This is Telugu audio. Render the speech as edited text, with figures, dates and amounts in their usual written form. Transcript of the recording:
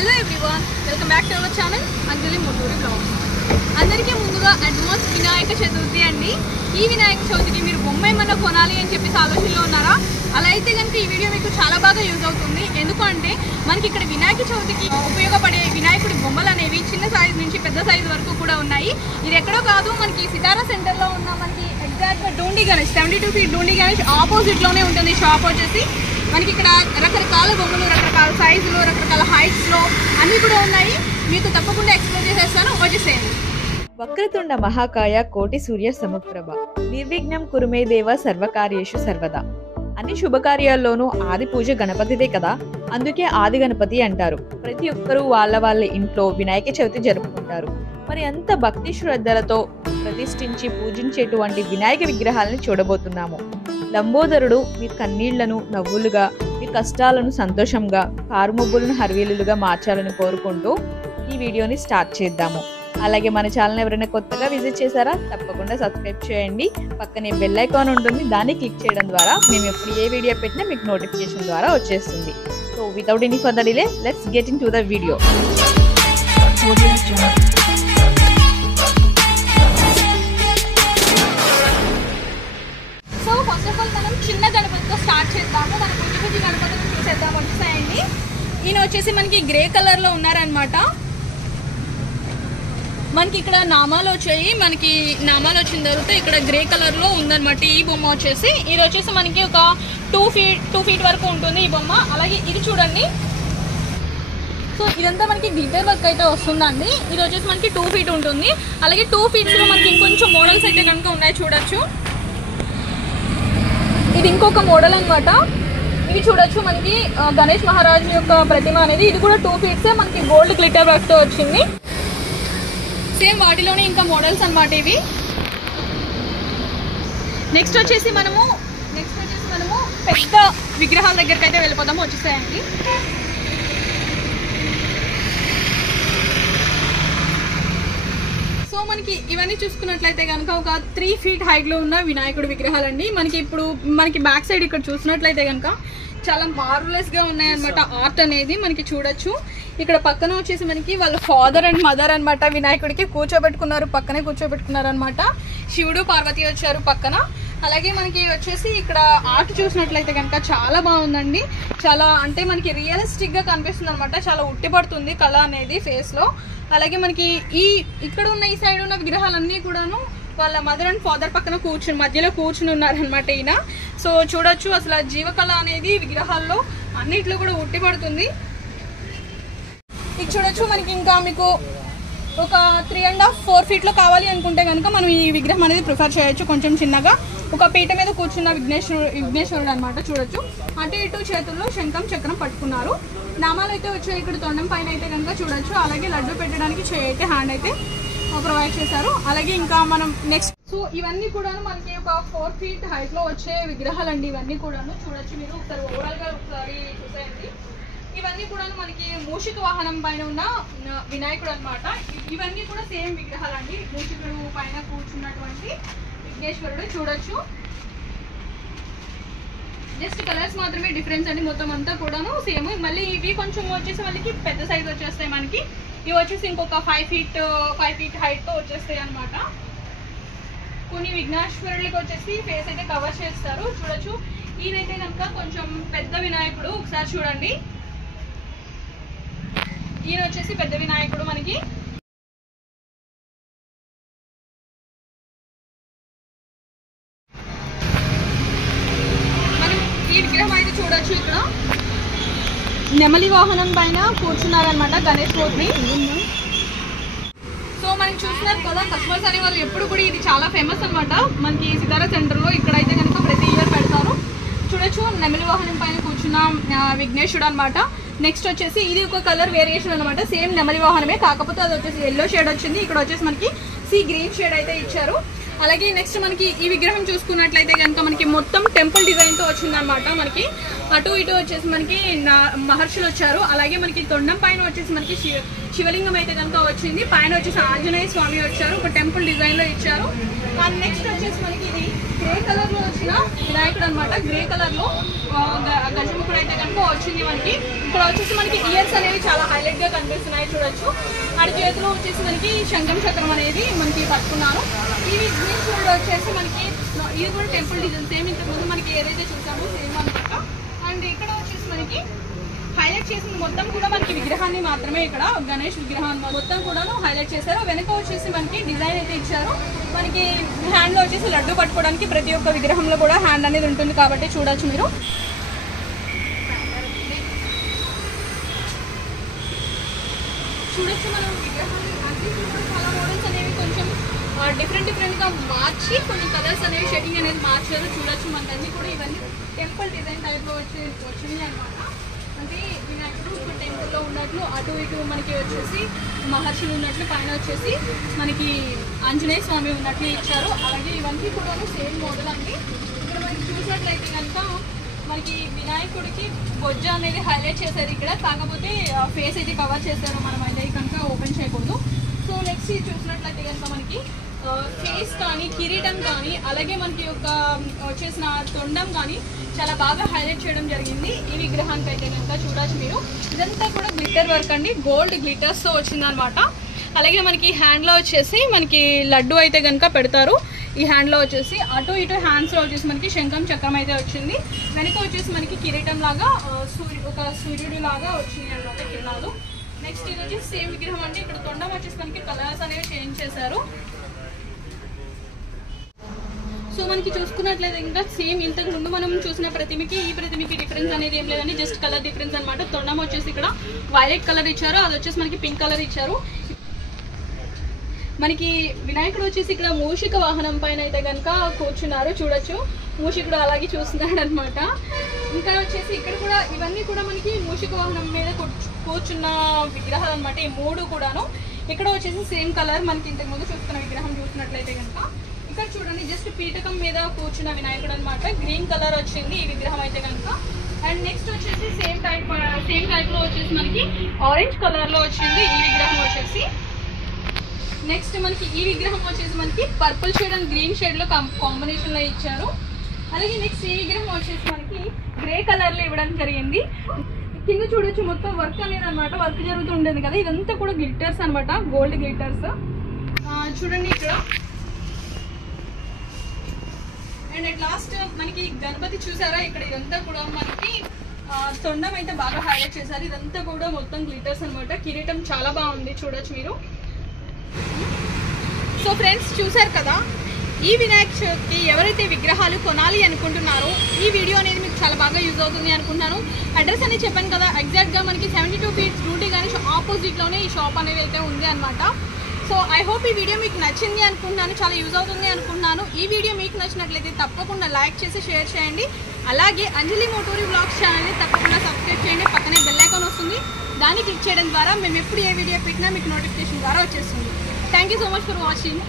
Hello everyone, welcome back to our channel Anjali Muturi blogs. అందరికీ ముందుగా అడ్వాన్స్ వినాయక చతుర్థి అండి. ఈ వినాయక చవితికి మీరు బొమ్మ ఏమన్నా కొనాలి అని చెప్పేసి ఆలోచనలో ఉన్నారా? అలా అయితే కనుక ఈ వీడియో మీకు చాలా బాగా యూజ్ అవుతుంది. ఎందుకంటే మనకి ఇక్కడ వినాయక చవితికి ఉపయోగపడే వినాయకుడి బొమ్మలు అనేవి చిన్న సైజు నుంచి పెద్ద సైజు వరకు కూడా ఉన్నాయి. ఇది ఎక్కడో కాదు, మనకి సితారా సెంటర్లో ఉన్న మనకి ఎగ్జాక్ట్గా డూండి గణేష్ 72 ఫీట్ డూండి గణేష్ ఆపోజిట్లోనే ఉంటుంది షాప్ వచ్చేసి. మనకి ఇక్కడ రకరకాల బొమ్మలు, రకరకాల సైజులు, రకరకాల హైట్స్లో అన్నీ కూడా ఉన్నాయి. మీకు తప్పకుండా ఎక్స్ప్లెయిన్ చేసేస్తాను, వచ్చేసేయండి. వక్రతుండ మహాకాయ కోటి సూర్య సమప్రభ నిర్విఘ్నం కురుమే దేవ సర్వకార్యేషు సర్వదా. అన్ని శుభకార్యాల్లోనూ ఆది పూజ గణపతిదే కదా, అందుకే ఆది గణపతి అంటారు. ప్రతి ఒక్కరూ వాళ్ళ ఇంట్లో వినాయక చవితి జరుపుకుంటారు. మరి అంత భక్తి శ్రద్ధలతో ప్రతిష్ఠించి పూజించేటువంటి వినాయక విగ్రహాలను చూడబోతున్నాము. లంబోదరుడు మీ కన్నీళ్లను నవ్వులుగా, మీ కష్టాలను సంతోషంగా, కారుమబ్బులను హర్వీలుగా మార్చాలని కోరుకుంటూ ఈ వీడియోని స్టార్ట్ చేద్దాము. అలాగే మన ఛానల్ ఎవరైనా కొత్తగా విజిట్ చేశారా? తప్పకుండా సబ్స్క్రైబ్ చేయండి. పక్కనే బెల్ ఐకాన్ ఉంటుంది, దాన్ని క్లిక్ చేయడం ద్వారా మేము ఎప్పుడు ఏ వీడియో పెట్టినా మీకు నోటిఫికేషన్ ద్వారా వచ్చేస్తుంది. So without any further delay, let's get in to the video. So first of all మనం చిన్న గణపతితో స్టార్ట్ చేద్దాము. మన బుజ్జి గణపతిని చూసేద్దాం, వచ్చేసాయండి. ఈయన వచ్చేసి మనకి గ్రే కలర్లో ఉన్నారనమాట. మనకి ఇక్కడ నామాలు వచ్చాయి. మనకి నామాలు వచ్చిన తర్వాత ఇక్కడ గ్రే కలర్లో ఉందన్నమాట ఈ బొమ్మ వచ్చేసి. ఇది వచ్చేసి మనకి ఒక 2 ఫీట్ వరకు ఉంటుంది ఈ బొమ్మ. అలాగే ఇది చూడండి. సో ఇదంతా మనకి డీటెయిల్ వర్క్ అయితే వస్తుందండి. ఇది వచ్చేసి మనకి 2 ఫీట్ ఉంటుంది. అలాగే 2 ఫీట్స్లో మనకి ఇంకొంచెం మోడల్స్ అయితే కనుక ఉన్నాయి, చూడొచ్చు. ఇది ఇంకొక మోడల్ అనమాట. ఇది చూడొచ్చు, మనకి గణేష్ మహారాజ్ యొక్క ప్రతిమ అనేది. ఇది కూడా 2 ఫీట్సే, మనకి గోల్డ్ గ్లిటర్ వర్క్తో వచ్చింది. సేమ్ వాటిలోనే ఇంకా మోడల్స్ అనమాట ఇవి. నెక్స్ట్ వచ్చేసి మనము పెద్ద విగ్రహాల దగ్గరికి అయితే వెళ్ళిపోతాము, వచ్చేసాయండి. సో మనకి ఇవన్నీ చూసుకున్నట్లయితే కనుక ఒక 3 ఫీట్ హైట్లో ఉన్న వినాయకుడి విగ్రహాలండి. మనకి బ్యాక్ సైడ్ ఇక్కడ చూసినట్లయితే కనుక చాలా మార్వెలస్గా ఉన్నాయన్నమాట ఆర్ట్ అనేది మనకి చూడొచ్చు. ఇక్కడ పక్కన వచ్చేసి మనకి వాళ్ళ ఫాదర్ అండ్ మదర్ అనమాట వినాయకుడికి పక్కనే కూర్చోబెట్టుకున్నారు అనమాట. శివుడు పార్వతి వచ్చారు పక్కన. అలాగే మనకి వచ్చేసి ఇక్కడ ఆర్ట్ చూసినట్లయితే కనుక చాలా బాగుందండి. చాలా అంటే మనకి రియలిస్టిక్గా కనిపిస్తుంది అనమాట. చాలా ఉట్టిపడుతుంది కళ అనేది ఫేస్లో. అలాగే మనకి ఇక్కడ ఉన్న ఈ సైడ్ ఉన్న విగ్రహాలన్నీ కూడాను వాళ్ళ మదర్ అండ్ ఫాదర్ పక్కన మధ్యలో కూర్చుని ఉన్నారనమాట ఈయన. సో చూడొచ్చు, అసలు ఆ జీవకళ అనేది విగ్రహాల్లో అన్నిట్లో కూడా ఉట్టిపడుతుంది. ఇది చూడొచ్చు, మనకి ఇంకా మీకు ఒక 3.5-4 ఫీట్లో కావాలి అనుకుంటే కనుక మనం ఈ విగ్రహం అనేది ప్రిఫర్ చేయొచ్చు. కొంచెం చిన్నగా ఒక పీట మీద కూర్చున్న విఘ్నేశ్వరుడు అనమాట. చూడొచ్చు, అటు ఇటు చేతుల్లో శంఖం చక్రం పట్టుకున్నారు. నామాలు అయితే వచ్చాయి ఇక్కడ తొండం పైన అయితే కనుక చూడొచ్చు. అలాగే లడ్డు పెట్టడానికి చేయి హ్యాండ్ అయితే ప్రొవైడ్ చేశారు. అలాగే ఇంకా మనం నెక్స్ట్ ఇవన్నీ కూడా మనకి ఒక 4 ఫీట్ హైట్లో వచ్చే విగ్రహాలండి. ఇవన్నీ కూడాను చూడొచ్చు, మీరు ఒకసారి ఓవరాల్గా ఒకసారి చూసేయండి. ఇవన్నీ కూడా మనకి మూషిక వాహనం పైన ఉన్న వినాయకుడు అనమాట. ఇవన్నీ కూడా సేమ్ విగ్రహాలండి. మూషికుడు పైన కూర్చున్నటువంటి విఘ్నేశ్వరుడు చూడొచ్చు. జస్ట్ కలర్స్ మాత్రమే డిఫరెన్స్ అండి, మొత్తం అంతా కూడాను సేమ్. మళ్ళీ ఇవి కొంచెం వచ్చేసి వాళ్ళకి పెద్ద సైజ్ వచ్చేస్తాయి. మనకి ఇవి వచ్చేసి ఇంకొక 5 ఫీట్ హైట్తో వచ్చేస్తాయి అనమాట. కొన్ని విఘ్నేశ్వరులకి వచ్చేసి ఫేస్ అయితే కవర్ చేస్తారు, చూడొచ్చు. ఈయనైతే కనుక కొంచెం పెద్ద వినాయకుడు, ఒకసారి చూడండి. ఈయన వచ్చేసి పెద్ద వినాయకుడు మనకి. మనం ఈ విగ్రహం అయితే చూడొచ్చు, ఇక్కడ నెమలి వాహనం పైన కూర్చున్నారనమాట గణేష్ మూర్తి. సో మనకి చూస్తున్నారు కదా, కస్టమర్స్ అనే వాళ్ళు ఎప్పుడు కూడా ఇది చాలా ఫేమస్ అనమాట మనకి సితారా సెంటర్లో. ఇక్కడైతే కనుక ప్రతి ఇయర్ పెడతారు. చూడొచ్చు, నెమలి వాహనం పైన కూర్చున్న విఘ్నేశ్వరుడు అనమాట. నెక్స్ట్ వచ్చేసి ఇది ఒక కలర్ వేరియేషన్ అనమాట. సేమ్ నెమలి వాహనమే, కాకపోతే అది వచ్చేసి ఎల్లో షేడ్ వచ్చింది. ఇక్కడ వచ్చేసి మనకి గ్రీన్ షేడ్ అయితే ఇచ్చారు. అలాగే నెక్స్ట్ మనకి ఈ విగ్రహం చూసుకున్నట్లయితే కనుక మనకి మొత్తం టెంపుల్ డిజైన్తో వచ్చిందనమాట. మనకి అటు ఇటు వచ్చేసి మనకి మహర్షులు వచ్చారు. అలాగే మనకి తొండం పైన వచ్చేసి మనకి శివలింగం అయితే కనుక వచ్చింది. పైన వచ్చేసి ఆంజనేయ స్వామి వచ్చారు, ఒక టెంపుల్ డిజైన్లో ఇచ్చారు. నెక్స్ట్ వచ్చేసి మనకి ఇది గ్రే కలర్లో వచ్చిన వినాయకుడు అనమాట. గ్రే కలర్లో గజముఖుడు అయితే కనుక వచ్చింది మనకి. ఇక్కడ వచ్చేసి మనకి ఇయర్స్ అనేవి చాలా హైలైట్గా కనిపిస్తున్నాయి చూడొచ్చు. అటు చేతిలో వచ్చేసి మనకి శంఖం చక్రం అనేది మనకి పట్టుకున్నాను. ఇవి చూడ వచ్చేసి మనకి ఇది కూడా టెంపుల్ డిజైన్ సేమ్ ఇంతకుముందు మనకి ఏదైతే చూసామో సేమ్ అనమాట. అండ్ ఇక్కడ వచ్చేసి మనకి హైలైట్ చేసిన మొత్తం కూడా మనకి విగ్రహాన్ని మాత్రమే, ఇక్కడ గణేష్ విగ్రహాన్ని మొత్తం కూడాను హైలైట్ చేశారు. వెనక వచ్చేసి మనకి డిజైన్ అయితే ఇచ్చారు. మనకి హ్యాండ్ లో వచ్చేసి లడ్డు పట్టుకోవడానికి ప్రతి ఒక్క విగ్రహంలో కూడా హ్యాండ్ అనేది ఉంటుంది కాబట్టి చూడొచ్చు మీరు. చూడొచ్చు మనం విగ్రహాన్ని అన్ని చాలా మోడల్స్ అనేవి కొంచెం డిఫరెంట్గా మార్చి కొన్ని కలర్స్ అనేవి షేడింగ్ అనేది మార్చారు. చూడొచ్చు మనకి అన్ని కూడా ఇవన్నీ టెంపుల్ డిజైన్ టైప్లో వచ్చింది అనమాట. అంటే వినాయకుడు ఇప్పుడు టెంపుల్లో ఉన్నట్లు అటు ఇటు మనకి వచ్చేసి మహర్షులు ఉన్నట్లు, పైన వచ్చేసి మనకి ఆంజనేయ స్వామి ఉన్నట్లు ఇచ్చారు. అలాగే ఇవన్నీ కూడా సేమ్ మోడల్ అండి. ఇక్కడ మనకి చూసినట్లయితే కనుక మనకి వినాయకుడికి బొజ్జ అనేది హైలైట్ చేశారు ఇక్కడ, కాకపోతే ఫేస్ అయితే కవర్ చేశారు. మనం అయితే కనుక ఓపెన్ చేయకూడదు. సో నెక్స్ట్ చూసినట్లయితే కనుక మనకి ఫేస్ కానీ కిరీటం కానీ అలాగే మనకి ఒక వచ్చేసిన తొండం కానీ చాలా బాగా హైలైట్ చేయడం జరిగింది ఈ విగ్రహానికి అయితే కనుక. చూడొచ్చు మీరు, ఇదంతా కూడా గ్లిటర్ వర్క్ అండి, గోల్డ్ గ్లిటర్స్తో వచ్చిందనమాట. అలాగే మనకి హ్యాండ్లో వచ్చేసి మనకి లడ్డు అయితే కనుక పెడతారు. ఈ హ్యాండ్లో వచ్చేసి అటు ఇటు హ్యాండ్స్లో వచ్చేసి మనకి శంఖం చక్రం అయితే వచ్చింది. వెనక వచ్చేసి మనకి కిరీటం లాగా ఒక సూర్యుడు లాగా వచ్చింది అనమాట కిరణాలు. నెక్స్ట్ ఇది వచ్చేసి సేమ్ విగ్రహం అండి. ఇక్కడ తొండం వచ్చేసి మనకి కలర్స్ అనేవి చేంజ్ చేశారు. సో మనకి చూసుకున్నట్లయితే ఇంకా సేమ్ ఇంతకు ముందు మనం చూసిన ప్రతిమకి ఈ ప్రతిమకి డిఫరెన్స్ అనేది ఏం లేదండి, జస్ట్ కలర్ డిఫరెన్స్ అనమాట. తొండం వచ్చేసి ఇక్కడ వైలెట్ కలర్ ఇచ్చారు, అది వచ్చేసి మనకి పింక్ కలర్ ఇచ్చారు. మనకి వినాయకుడు వచ్చేసి ఇక్కడ మూషిక వాహనం పైన అయితే కనుక కూర్చున్నారు. చూడొచ్చు మూషికుడు అలాగే చూస్తున్నాడు అనమాట. ఇంకా వచ్చేసి ఇక్కడ కూడా ఇవన్నీ కూడా మనకి మూషిక వాహనం మీద కూర్చున్న విగ్రహాలు అనమాట. ఈ మూడు కూడాను ఇక్కడ వచ్చేసి సేమ్ కలర్ మనకి ఇంతకు ముందు చూస్తున్న విగ్రహం చూసినట్లయితే కనుక. ఇక్కడ చూడండి జస్ట్ పీఠకం మీద కూర్చున్న వినాయకుడు అనమాట, గ్రీన్ కలర్ వచ్చింది ఈ విగ్రహం అయితే కనుక. అండ్ నెక్స్ట్ వచ్చేసి సేమ్ టైప్ లో వచ్చేసి మనకి ఆరెంజ్ కలర్ లో వచ్చింది ఈ విగ్రహం వచ్చేసి. నెక్స్ట్ మనకి ఈ విగ్రహం వచ్చేసి మనకి purple shade and green shade లో కాంబినేషన్ లో ఇచ్చారు. అలాగే నెక్స్ట్ ఈ విగ్రహం వచ్చేసి మనకి గ్రే కలర్ లో ఇవ్వడం జరిగింది. కింద చూడొచ్చు మొత్తం వర్క్ అనేది అనమాట, వర్క్ జరుగుతూ ఉండేది కదా, ఇదంతా కూడా గ్లిటర్స్ అనమాట, గోల్డ్ గ్లిటర్స్. చూడండి ఇక్కడ. అండ్ అట్ లాస్ట్ మనకి గణపతి చూసారా, ఇక్కడ ఇదంతా కూడా మనకి తొండం అయితే బాగా హైలైట్ చేశారు. ఇదంతా కూడా మొత్తం గ్లిటర్స్ అనమాట. కిరీటం చాలా బాగుంది చూడొచ్చు మీరు. సో ఫ్రెండ్స్ చూసారు కదా, ఈ వినాయక చవితికి ఎవరైతే విగ్రహాలు కొనాలి అనుకుంటున్నారో ఈ వీడియో అనేది మీకు చాలా బాగా యూజ్ అవుతుంది అనుకుంటున్నాను. అడ్రస్ అనేది చెప్పాను కదా, ఎగ్జాక్ట్గా మనకి 72 ఫీట్స్ రూటీ కానీ ఆపోజిట్లోనే ఈ షాప్ అనేది అయితే ఉంది అనమాట. సో ఐ హోప్ ఈ వీడియో మీకు నచ్చింది అనుకుంటున్నాను, చాలా యూజ్ అవుతుంది అనుకుంటున్నాను. ఈ వీడియో మీకు నచ్చినట్లయితే తప్పకుండా లైక్ చేసి షేర్ చేయండి. అలాగే అంజలి మోటోరీ వ్లాగ్స్ ఛానల్ని తప్పకుండా సబ్స్క్రైబ్ చేయండి. పక్కనే బెల్ ఐకాన్ వస్తుంది, దాన్ని క్లిక్ చేయడం ద్వారా మేము ఎప్పుడు ఏ వీడియో పెట్టినా మీకు నోటిఫికేషన్ ద్వారా వచ్చేస్తుంది. Thank you so much for watching.